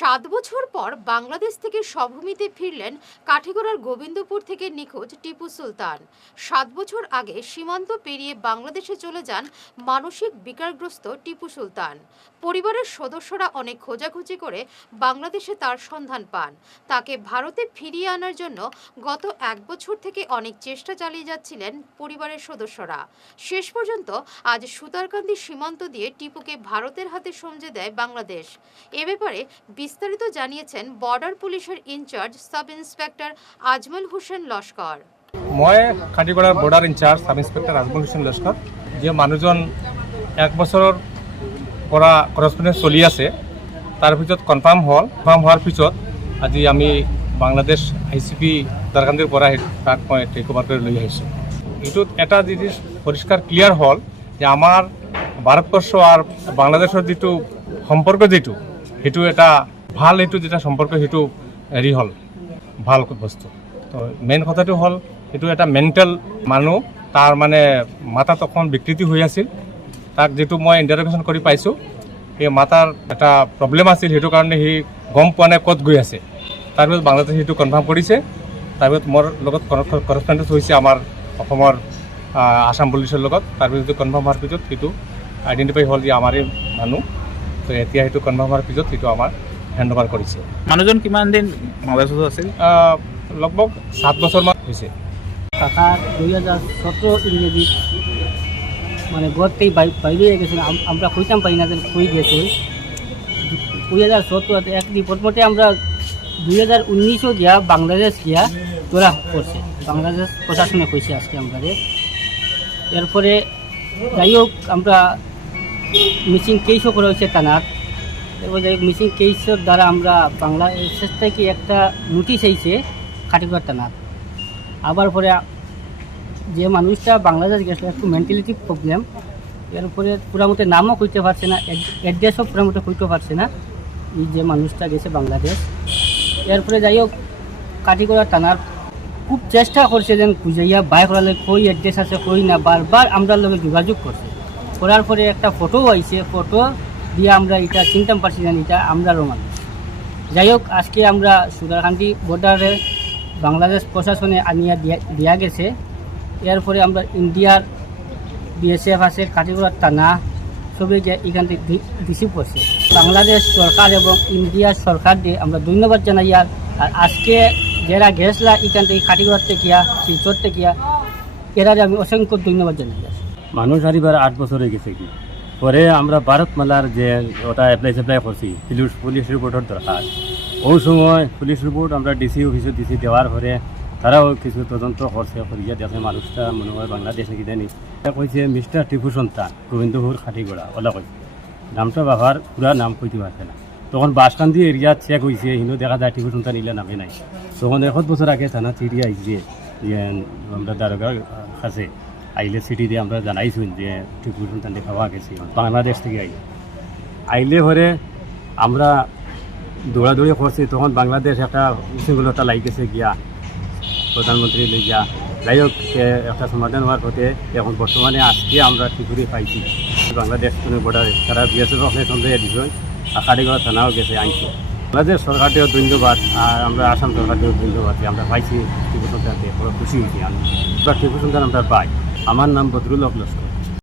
সাত বছর পর বাংলাদেশ থেকে স্বভূমিতে ফিরলেন কাঠিগড়ার গোবিন্দপুর থেকে নিখোঁজ টিপু সুলতান। সাত বছর আগে সীমান্ত পেরিয়ে বাংলাদেশে চলে যান মানসিক বিকারগ্রস্ত টিপু সুলতান। পরিবারের সদস্যরা অনেক খোঁজাখুঁজি করে বাংলাদেশে তার সন্ধান পান। তাকে ভারতে ফিরিয়ে আনার জন্য গত এক বছর থেকে অনেক চেষ্টা চালিয়ে যাচ্ছিলেন পরিবারের সদস্যরা। শেষ পর্যন্ত আজ সুতারকান্দি সীমান্ত দিয়ে টিপুকে ভারতের হাতে সমঝে দেয় বাংলাদেশ। এ ব্যাপারে বিস্তারিত জানিয়েছেন বর্ডার পুলিশের incharge sub inspector Ajmal Hossain Laskar. মই খাটিগড়াৰ border incharge sub inspector Ajmal Hussain Laskar যে মানুহজন এক বছৰৰ পৰা কৰচপণ্ডেঞ্চ চলি আছে, তাৰ পিছত কনফাৰ্ম হ'ল। কনফাৰ্ম হোৱাৰ পিছত আজি আমি বাংলাদেশ আই চি পি দাৰকান্দিৰ পৰা তাক মই টেক অভাৰ কৰি লৈ আহিছোঁ। এইটোত এটা যিটো পৰিষ্কাৰ ক্লিয়াৰ হ'ল, যে আমাৰ ভাৰতবৰ্ষ আৰু বাংলাদেশৰ যিটো সম্পৰ্ক যিটো, সেইটো এটা ভালো এইটো যেতিয়া সম্পৰ্ক, সেইটো হেৰি হ'ল, ভালো বস্তু। তো মেইন কথাটো হ'ল এইটো এটা মেণ্টেল মানুহ, তাৰ মানে মাথাত অকণ বিকৃতি হৈ আছিল। তাক যিটো মই ইণ্টাৰভেশ্যন কৰি পাইছোঁ, সেই মাতাৰ এটা প্ৰব্লেম আছিল, সেইটো কাৰণে সি গম পোৱা নাই ক'ত গৈ আছে। তাৰপিছত বাংলাদেশে সেইটো কনফাৰ্ম কৰিছে। তাৰপিছত মোৰ লগত কৰচপণ্ডেঞ্চ হৈছে আমাৰ অসমৰ আসাম পুলিচৰ লগত। তাৰপিছত সেইটো কনফাৰ্ম হোৱাৰ পিছত সেইটো আইডেণ্টিফাই হ'ল যে আমাৰে মানুহ। তো এতিয়া সেইটো কনফাৰ্ম হোৱাৰ পিছত সেইটো আমাৰ হেণ্ড অভাৰ কৰিছে মানুহজন কিমান দিন বাংলাদেশত আছিল লগভগ সাত বছৰমান হৈছে। কাকা দুই হাজার সতেরো ইংরেজি মানে ঘর থেকে বাই- বাইরে হয়ে গেছিল আমরা কইতাম পারি না যে কই গেছে দুই হাজার সতেরো একদিন প্রথমতে আমরা দুই হাজার উনিশও গিয়া বাংলাদেশ গিয়া তোরা করছে। বাংলাদেশ প্রশাসনে কইছে আজকে আমাদের। এরপরে যাই হোক আমরা মিসিং কেসও করা হয়েছে হোক মিসিং কেসের দ্বারা আমরা বাংলা বাংলাদেশের থেকে একটা নোটিশ আইছে খাটিগড় টানার আবার পরে যে মানুষটা বাংলাদেশ গেছে, একটু মেন্টালিটি প্রবলেম এর উপরে পুরা মতো নামও কইতে পারছে না অ্যাড্রেসও পুরা মতো কইতে পারছে না, এই যে মানুষটা গেছে বাংলাদেশ। এরপরে যাই হোক কাঠিগড়া টানার খুব চেষ্টা করছে যেন খুঁজাইয়া বাই করালে কই অ্যাড্রেস আছে, কই না, বারবার আমরা লগে যোগাযোগ করছে। করার পরে একটা ফটো আইছে ফটো দিয়ে আমরা এটা চিনতাম পারছি না এটা আমরা মানুষ যাই হোক, আজকে আমরা সুদারকান্দি বর্ডারে বাংলাদেশ প্রশাসনে আনিয়া দিয়া দিয়া গেছে। এরপরে আমরা ইন্ডিয়ার বিএসএফ আছে কাটিগড়ার টানা সবই এখান থেকে রিসিভ করছে বাংলাদেশ সরকার এবং ইন্ডিয়ার সরকার দিয়ে আমরা ধন্যবাদ জানাই। আর আজকে যারা গেছলা এখান থেকে কাটিগড়ার থেকে শিলচর থেকে এরা আমি অসংখ্য ধন্যবাদ জানাই। মানুষ হারিবার আট বছর গেছে কি? পরে আমরা ভারতমালার যে ওটা অ্যাপ্লাই স্যাপ্লাই করছি, পুলিশ পুলিশ রিপোর্টের দরকার। ওই সময় পুলিশ রিপোর্ট আমরা ডিসি অফিসে দিছি দেওয়ার পরে তারাও কিছু তদন্ত করছে, করিয়া দেখে মানুষটা মনে হয় বাংলাদেশ নাকি জানি। কইছে, মিস্টার টিপু সন্তান, গোবিন্দপুর খাটিগড়া, ওলা কইছে নামটা বাবার পুরা নাম কইতে পারছে না। তখন বাসকান্দি এরিয়া চেক হয়েছে হিনো দেখা যায় টিপু সন্তান ইলে নামে নাই। তখন এক বছর আগে থানা চিঠি আইছে যে আমরা দারোগার কাছে আইলে সিটি দিয়ে আমরা জানাইছি যে টিপু সুলতান খাওয়া গেছি বাংলাদেশ থেকে আই আইলে পরে আমরা দৌড়াদৌড়ি করছি, তখন বাংলাদেশ একটা উশৃঙ্খলতা লাগিয়েছে গিয়া, প্রধানমন্ত্রী গিয়া যাই হোক একটা সমাধান হওয়ার পথে এখন বর্তমানে আজকে আমরা ত্রিপুরি পাইছি। বাংলাদেশ বর্ডারে তারা বিএসএফ অফিস সন্দেহ কারিগর থানাও গেছে আইনছে বাংলাদেশ সরকারকেও ধন্যবাদ, আর আমরা আসাম সরকারকেও ধন্যবাদ আমরা পাইছি টিপু সুলতানকে বড় খুশি হয়েছি আমি টিপু সুলতান আমরা পাই। আমার নাম বদরুল লস্কর।